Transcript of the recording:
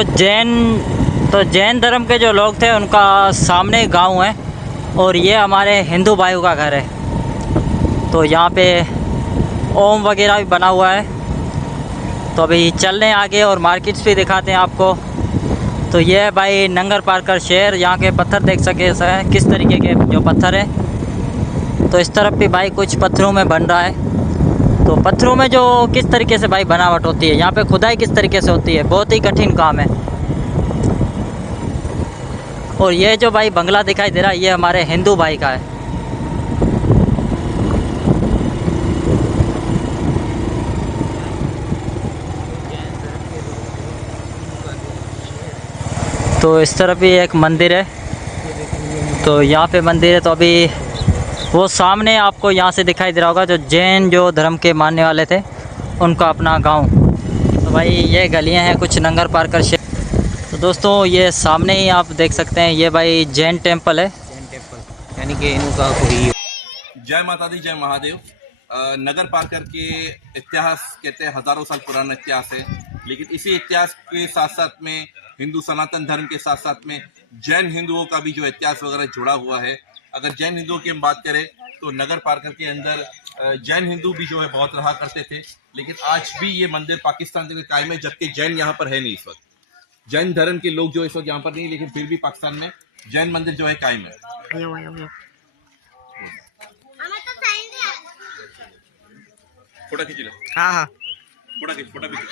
तो जैन धर्म के जो लोग थे उनका सामने गांव है और ये हमारे हिंदू भाइयों का घर है। तो यहाँ पे ओम वगैरह भी बना हुआ है। तो अभी चल रहे हैं आगे और मार्केट्स भी दिखाते हैं आपको। तो ये है भाई नंगर पार्कर शहर। यहाँ के पत्थर देख सके किस तरीके के जो पत्थर है। तो इस तरफ भी भाई कुछ पत्थरों में बन रहा है। तो पत्थरों में जो किस तरीके से भाई बनावट होती है, यहाँ पे खुदाई किस तरीके से होती है, बहुत ही कठिन काम है। और ये जो भाई बंगला दिखाई दे रहा है ये हमारे हिंदू भाई का है। तो इस तरफ भी एक मंदिर है। तो यहाँ पे मंदिर है। तो अभी वो सामने आपको यहाँ से दिखाई दे रहा होगा जो जैन जो धर्म के मानने वाले थे उनका अपना गांव। तो भाई ये गलियाँ हैं कुछ नंगर पार्कर शहर। तो दोस्तों ये सामने ही आप देख सकते हैं ये भाई जैन टेम्पल है। जैन टेम्पल यानी कि इनका कोई। जय माता दी, जय महादेव। नगर पार्कर के इतिहास कहते हैं हजारों साल पुराना इतिहास है, लेकिन इसी इतिहास के साथ साथ में हिंदू सनातन धर्म के साथ साथ में जैन हिंदुओं का भी जो इतिहास वगैरह जुड़ा हुआ है। अगर जैन हिंदुओं की हम बात करें तो नगर पार्कर के अंदर जैन हिंदू भी जो है बहुत रहा करते थे, लेकिन आज भी ये मंदिर पाकिस्तान के कायम है, जबकि जैन यहाँ पर है नहीं इस वक्त। जैन धर्म के लोग जो इस वक्त यहाँ पर नहीं, लेकिन फिर भी पाकिस्तान में जैन मंदिर जो है कायम है। फोटा खींच लो। हाँ हाँ फोटा खींच, फोटा भी खींच।